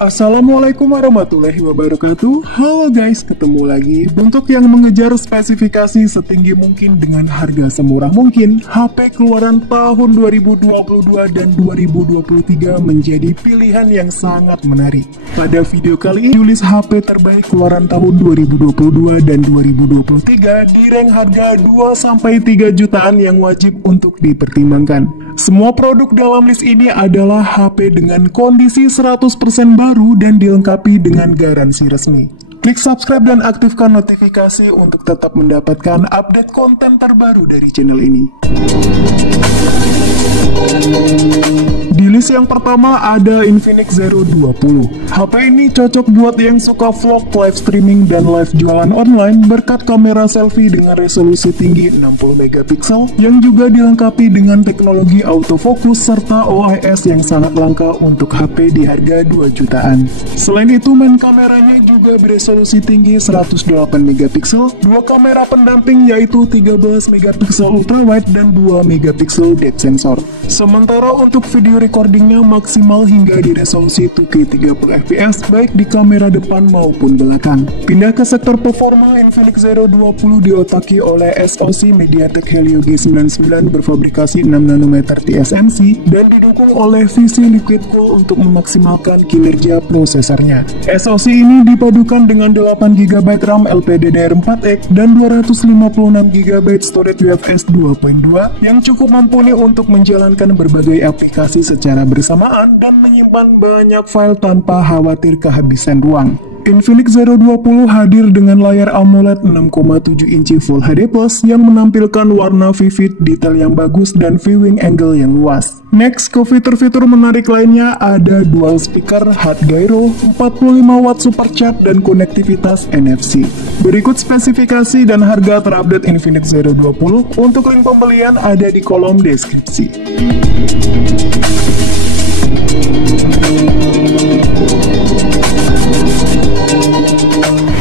Assalamualaikum warahmatullahi wabarakatuh. Halo guys, ketemu lagi. Untuk yang mengejar spesifikasi setinggi mungkin dengan harga semurah mungkin, HP keluaran tahun 2022 dan 2023 menjadi pilihan yang sangat menarik. Pada video kali ini, rilis HP terbaik keluaran tahun 2022 dan 2023 di rank harga 2-3 jutaan yang wajib untuk dipertimbangkan. Semua produk dalam list ini adalah HP dengan kondisi 100% baru dan dilengkapi dengan garansi resmi. Klik subscribe dan aktifkan notifikasi untuk tetap mendapatkan update konten terbaru dari channel ini. Di list yang pertama ada Infinix Zero 20. HP ini cocok buat yang suka vlog, live streaming, dan live jualan online berkat kamera selfie dengan resolusi tinggi 60 megapiksel yang juga dilengkapi dengan teknologi autofocus serta OIS yang sangat langka untuk HP di harga 2 jutaan. Selain itu, main kameranya juga beresolusi tinggi 108 megapiksel, dua kamera pendamping yaitu 13 megapiksel ultrawide dan 2 megapiksel depth sensor. Sementara untuk video recordingnya maksimal hingga di resolusi 2K 30 fps baik di kamera depan maupun belakang. Pindah ke sektor performa, Infinix Zero 20 diotaki oleh SoC MediaTek Helio G99 berfabrikasi 6 nanometer TSMC dan didukung oleh VC Liquid Cool untuk memaksimalkan kinerja prosesornya. SoC ini dipadukan dengan 8GB RAM LPDDR4X dan 256GB storage UFS 2.2 yang cukup mumpuni untuk menjalankan berbagai aplikasi secara bersamaan dan menyimpan banyak file tanpa khawatir kehabisan ruang. Infinix Zero 20 hadir dengan layar AMOLED 6,7 inci Full HD Plus yang menampilkan warna vivid, detail yang bagus, dan viewing angle yang luas. Next, ke fitur-fitur menarik lainnya ada dual speaker, hot gyro, 45 watt supercharge, dan konektivitas NFC. Berikut spesifikasi dan harga terupdate Infinix Zero 20. Untuk link pembelian ada di kolom deskripsi.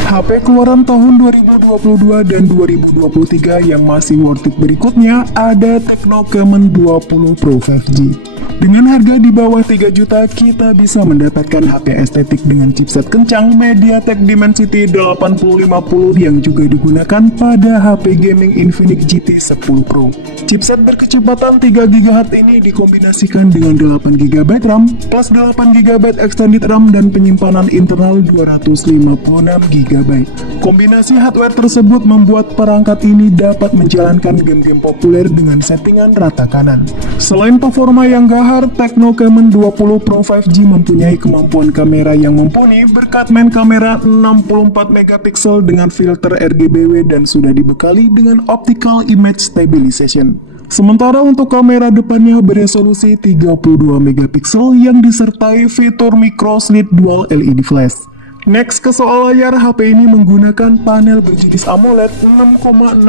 HP keluaran tahun 2022 dan 2023 yang masih worth it berikutnya ada Tecno Camon 20 Pro 5G. Dengan harga di bawah 3 juta, kita bisa mendapatkan HP estetik dengan chipset kencang MediaTek Dimensity 8050 yang juga digunakan pada HP gaming Infinix GT 10 Pro. Chipset berkecepatan 3 GHz ini dikombinasikan dengan 8 GB RAM plus 8 GB extended RAM dan penyimpanan internal 256 GB. Kombinasi hardware tersebut membuat perangkat ini dapat menjalankan game-game populer dengan settingan rata kanan. Selain performa yang gahar, Tecno Camon 20 Pro 5G mempunyai kemampuan kamera yang mumpuni berkat main kamera 64 megapiksel dengan filter RGBW dan sudah dibekali dengan optical image stabilization. Sementara untuk kamera depannya beresolusi 32 megapiksel yang disertai fitur micro slid dual LED flash. Next, ke soal layar, HP ini menggunakan panel berjenis AMOLED 6,67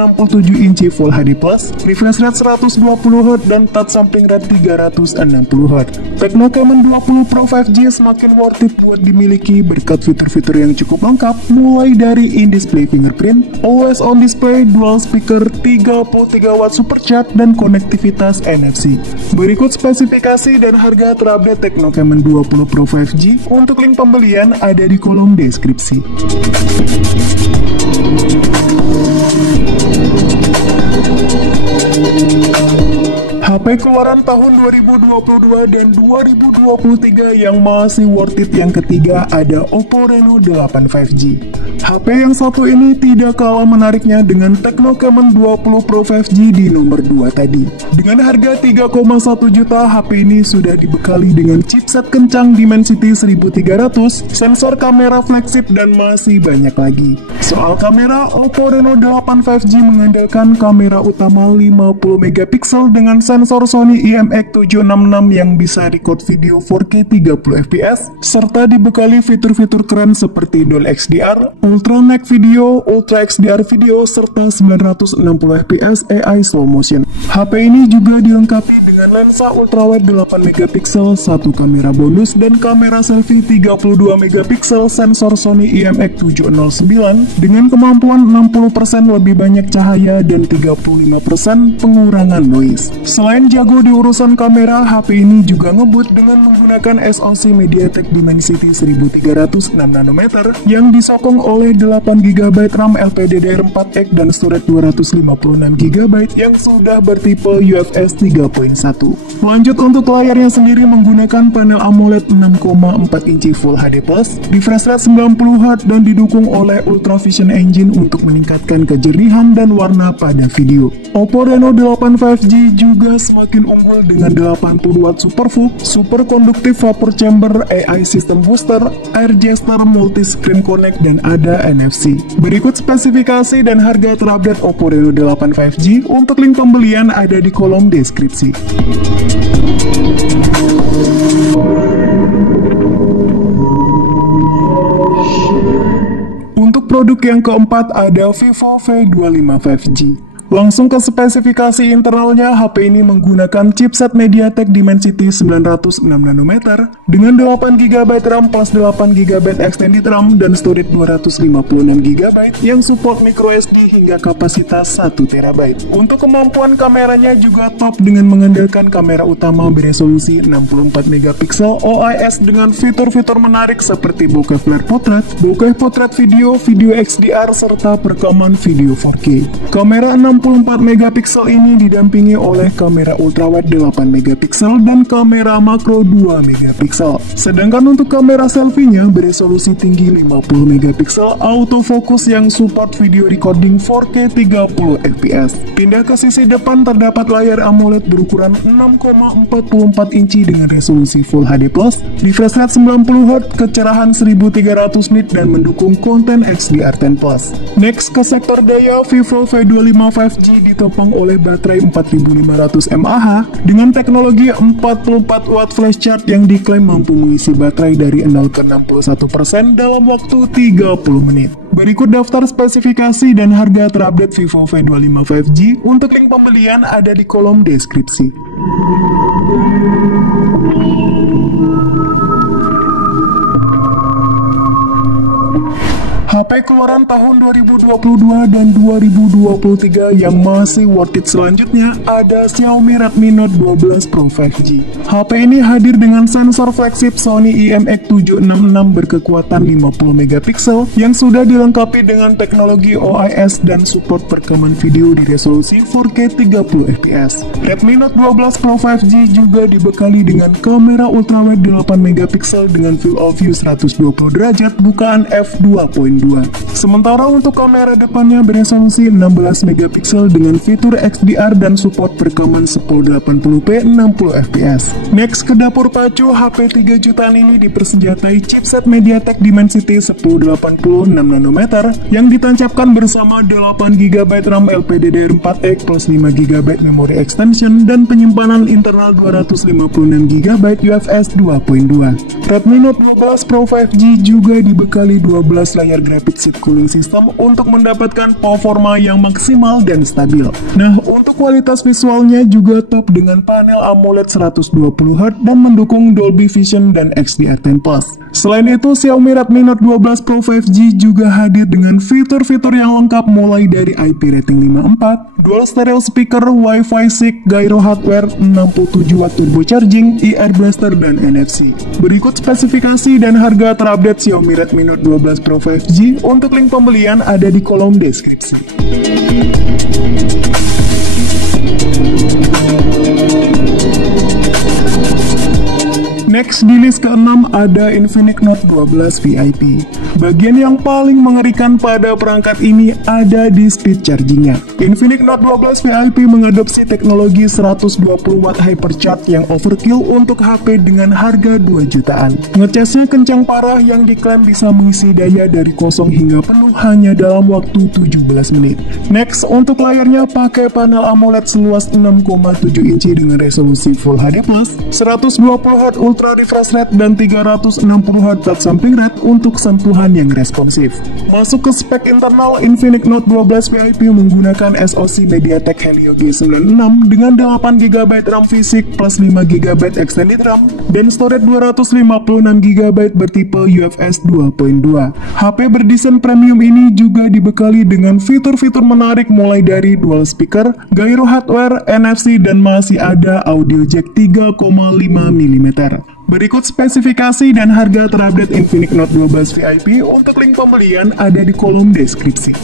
inci Full HD+, refresh rate 120Hz dan touch sampling rate 360Hz. Tecno Camon 20 Pro 5G semakin worth it buat dimiliki berkat fitur-fitur yang cukup lengkap, mulai dari in-display fingerprint, always on display, dual speaker, 33 watt supercharge, dan konektivitas NFC. Berikut spesifikasi dan harga terupdate Tecno Camon 20 Pro 5G. Untuk link pembelian ada di kolom deskripsi. HP keluaran tahun 2022 dan 2023 yang masih worth it yang ketiga ada Oppo Reno 8 5G. HP yang satu ini tidak kalah menariknya dengan Tecno Camon 20 Pro 5G di nomor 2 tadi. Dengan harga 3,1 juta, HP ini sudah dibekali dengan chipset kencang Dimensity 1300, sensor kamera flagship, dan masih banyak lagi. Soal kamera, Oppo Reno 8 5G mengandalkan kamera utama 50 megapiksel dengan sensor sensor Sony IMX766 yang bisa record video 4K 30 fps, serta dibekali fitur-fitur keren seperti Dual XDR, Ultra Night Video, Ultra XDR Video, serta 960 fps AI Slow Motion. HP ini juga dilengkapi dengan lensa ultrawide 8 megapiksel, satu kamera bonus, dan kamera selfie 32 megapiksel sensor Sony IMX709 dengan kemampuan 60% lebih banyak cahaya dan 35% pengurangan noise. Selain jago di urusan kamera, HP ini juga ngebut dengan menggunakan SoC MediaTek Dimensity 1306 nanometer yang disokong oleh 8GB RAM LPDDR4X dan storage 256GB yang sudah bertipe UFS 3.1. Lanjut untuk layarnya sendiri menggunakan panel AMOLED 6,4 inci Full HD+, refresh rate 90Hz dan didukung oleh Ultra Vision Engine untuk meningkatkan kejerihan dan warna pada video. Oppo Reno 8 5G juga semakin unggul dengan 80W SuperVOOC, Super Conductive Vapor Chamber, AI System Booster, Air Jester, Multi Screen Connect, dan ada NFC. Berikut spesifikasi dan harga terupdate Oppo Reno 8 5G. Untuk link pembelian ada di kolom deskripsi. Untuk produk yang keempat ada Vivo V25 5G. Langsung ke spesifikasi internalnya, HP ini menggunakan chipset MediaTek Dimensity 906 nanometer dengan 8GB RAM plus 8GB extended RAM dan storage 256GB yang support microSD hingga kapasitas 1TB. Untuk kemampuan kameranya juga top dengan mengandalkan kamera utama beresolusi 64MP OIS dengan fitur-fitur menarik seperti bokeh flare potret, bokeh potret video, video XDR, serta perekaman video 4K. Kamera 64MP ini didampingi oleh kamera ultrawide 8MP dan kamera makro 2MP. Sedangkan untuk kamera selfie-nya beresolusi tinggi 50MP, autofocus yang support video recording 4K 30fps. Pindah ke sisi depan terdapat layar AMOLED berukuran 6,44 inci dengan resolusi Full HD+, refresh rate 90Hz, kecerahan 1300 nit dan mendukung konten XDR10+. Next ke sektor daya, Vivo V25 5G ditopang oleh baterai 4500 mAh dengan teknologi 44W flash charge yang diklaim mampu mengisi baterai dari 0 ke 61% dalam waktu 30 menit. Berikut daftar spesifikasi dan harga terupdate Vivo V25 5G. Untuk link pembelian ada di kolom deskripsi. HP keluaran tahun 2022 dan 2023 yang masih worth it selanjutnya ada Xiaomi Redmi Note 12 Pro 5G. HP ini hadir dengan sensor flagship Sony IMX766 berkekuatan 50MP yang sudah dilengkapi dengan teknologi OIS dan support perekaman video di resolusi 4K 30fps. Redmi Note 12 Pro 5G juga dibekali dengan kamera ultrawide 8MP dengan field of view 120 derajat bukaan f2.2. Sementara untuk kamera depannya beresolusi 16MP dengan fitur XDR dan support perekaman 1080p 60fps. Next ke dapur pacu, HP 3 jutaan ini dipersenjatai chipset MediaTek Dimensity 1080 6nm yang ditancapkan bersama 8GB RAM LPDDR4X plus 5GB memori extension dan penyimpanan internal 256GB UFS 2.2. Redmi Note 12 Pro 5G juga dibekali 12 layar graphic seat cooling system untuk mendapatkan performa yang maksimal dan stabil. Nah, untuk kualitas visualnya juga top dengan panel AMOLED 120Hz dan mendukung Dolby Vision dan XDR10+. Selain itu, Xiaomi Redmi Note 12 Pro 5G juga hadir dengan fitur-fitur yang lengkap mulai dari IP rating 5.4, dual stereo speaker, Wi-Fi 6, gyro hardware, 67W turbo charging, IR blaster, dan NFC. Berikut spesifikasi dan harga terupdate Xiaomi Redmi Note 12 Pro 5G. Untuk link pembelian ada di kolom deskripsi. Next Next di list ke-6 ada Infinix Note 12 VIP. Bagian yang paling mengerikan pada perangkat ini ada di speed chargingnya. Infinix Note 12 VIP mengadopsi teknologi 120 watt hypercharge yang overkill untuk HP dengan harga 2 jutaan. Ngecasnya kencang parah yang diklaim bisa mengisi daya dari kosong hingga penuh hanya dalam waktu 17 menit. Next, untuk layarnya pakai panel AMOLED seluas 6,7 inci dengan resolusi Full HD+, 120Hz Ultra Refresh Rate dan 360Hz touch sampling rate untuk sentuhan yang responsif. Masuk ke spek internal, Infinix Note 12 VIP menggunakan SoC MediaTek Helio G96 dengan 8GB RAM fisik plus 5GB extended RAM dan storage 256GB bertipe UFS 2.2. HP berdesain premium ini juga dibekali dengan fitur-fitur menarik mulai dari dual speaker, gyro hardware, NFC, dan masih ada audio jack 3,5 mm. Berikut spesifikasi dan harga terupdate Infinix Note 12 VIP. Untuk link pembelian ada di kolom deskripsi.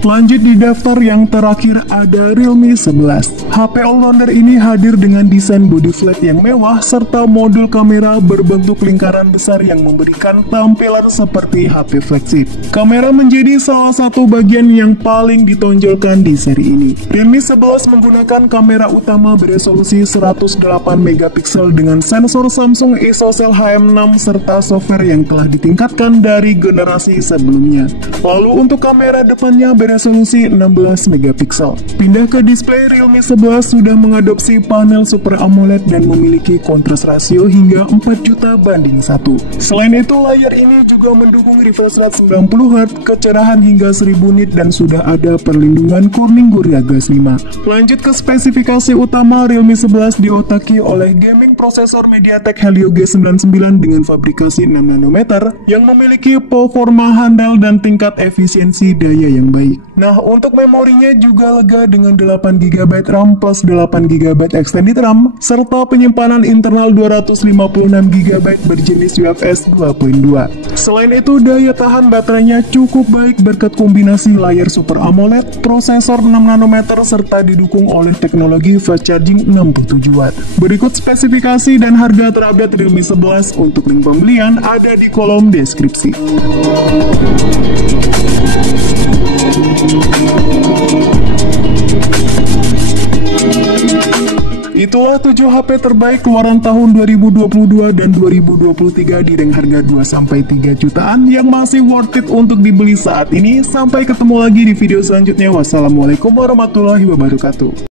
Lanjut di daftar yang terakhir ada Realme 11. HP all-rounder ini hadir dengan desain body flat yang mewah serta modul kamera berbentuk lingkaran besar yang memberikan tampilan seperti HP flagship. Kamera menjadi salah satu bagian yang paling ditonjolkan di seri ini. Realme 11 menggunakan kamera utama beresolusi 108MP dengan sensor Samsung ISOCELL HM6 serta software yang telah ditingkatkan dari generasi sebelumnya. Lalu untuk kamera depannya beresolusi 16MP. Pindah ke display, Realme 11 sudah mengadopsi panel Super AMOLED dan memiliki kontras rasio hingga 4:1. Selain itu, layar ini juga mendukung refresh rate 90Hz, kecerahan hingga 1000 nit dan sudah ada perlindungan Corning Gorilla Glass 5. Lanjut ke spesifikasi utama, Realme 11 diotaki oleh gaming prosesor MediaTek Helio G99 dengan fabrikasi 6nm yang memiliki performa handal dan tingkat efisiensi daya yang baik. Nah, untuk memorinya juga lega dengan 8GB RAM plus 8GB extended RAM serta penyimpanan internal 256GB berjenis UFS 2.2. Selain itu, daya tahan baterainya cukup baik berkat kombinasi layar Super AMOLED, prosesor 6nm serta didukung oleh teknologi fast charging 67W. Berikut spesifikasi dan harga terupdate Realme 11. Untuk link pembelian ada di kolom deskripsi. Itulah 7 HP terbaik keluaran tahun 2022 dan 2023 di rank harga 2-3 jutaan yang masih worth it untuk dibeli saat ini. Sampai ketemu lagi di video selanjutnya. Wassalamualaikum warahmatullahi wabarakatuh.